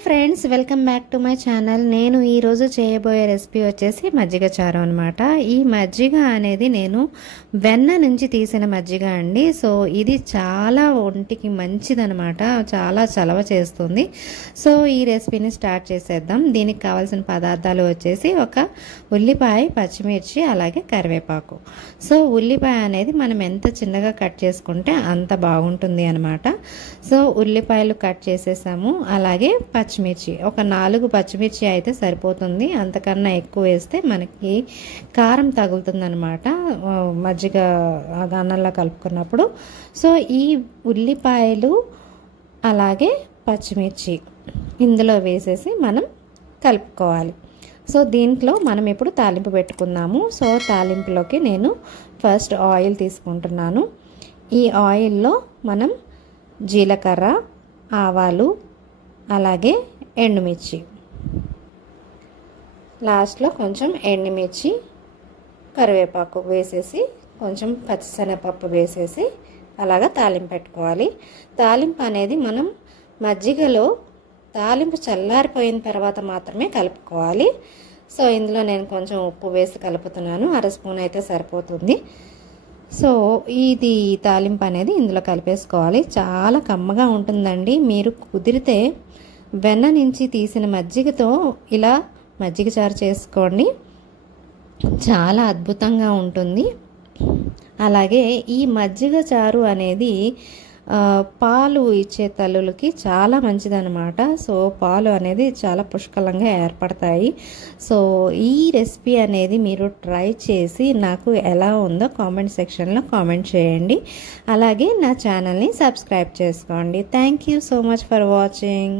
Friends welcome back to my channel. నేను ఈరోజు చేయబోయే రెసిపీ వచ్చేసి మజ్జిగ చారు అనమాట. ఈ మజ్జిగ అనేది నేను వెన్న నుంచి తీసిన మజ్జిగ అండి. సో ఇది చాలా ఒంటికి మంచిదనమాట, చాలా చలవ చేస్తుంది. సో ఈ రెసిపీని స్టార్ట్ చేసేద్దాం. దీనికి కావాల్సిన పదార్థాలు వచ్చేసి ఒక ఉల్లిపాయ, పచ్చిమిర్చి, అలాగే కరివేపాకు. సో ఉల్లిపాయ అనేది మనం ఎంత చిన్నగా కట్ చేసుకుంటే అంత బాగుంటుంది అనమాట. సో ఉల్లిపాయలు కట్ చేసేసాము. అలాగే పచ్చిమిర్చి, ఒక 4 పచ్చిమిర్చి అయితే సరిపోతుంది. అంతకన్నా ఎక్కువ వేస్తే మనకి కారం తగులుతుంది అనమాట మజ్జిగ అన్నంలో కలుపుకున్నప్పుడు. సో ఈ ఉల్లిపాయలు అలాగే పచ్చిమిర్చి ఇందులో వేసేసి మనం కలుపుకోవాలి. సో దీంట్లో మనం ఇప్పుడు తాలింపు పెట్టుకుందాము. సో తాలింపులోకి నేను ఫస్ట్ ఆయిల్ తీసుకుంటున్నాను. ఈ ఆయిల్లో మనం జీలకర్ర, ఆవాలు, అలాగే ఎండుమిర్చి, లాస్ట్లో కొంచెం ఎండుమిర్చి, కరివేపాకు వేసేసి కొంచెం పచ్చిశనగపప్పు వేసేసి అలాగా తాలింపు పెట్టుకోవాలి. తాలింపు అనేది మనం మజ్జిగలో తాలింపు చల్లారిపోయిన తర్వాత మాత్రమే కలుపుకోవాలి. సో ఇందులో నేను కొంచెం ఉప్పు వేసి కలుపుతున్నాను. 1/2 స్పూన్ అయితే సరిపోతుంది. సో ఇది తాలింపు అనేది ఇందులో కలిపేసుకోవాలి. చాలా కమ్మగా ఉంటుందండి. మీరు కుదిరితే వెన్న నుంచి తీసిన మజ్జిగతో ఇలా మజ్జిగ చారు చేసుకోండి, చాలా అద్భుతంగా ఉంటుంది. అలాగే ఈ మజ్జిగ చారు అనేది పాలు ఇచ్చే తల్లులకి చాలా మంచిదన్నమాట. సో పాలు అనేది చాలా పుష్కలంగా ఏర్పడతాయి. సో ఈ రెసిపీ అనేది మీరు ట్రై చేసి నాకు ఎలా ఉందో కామెంట్ సెక్షన్లో కామెంట్ చేయండి. అలాగే నా ఛానల్ని సబ్స్క్రైబ్ చేసుకోండి. Thank you so much for watching.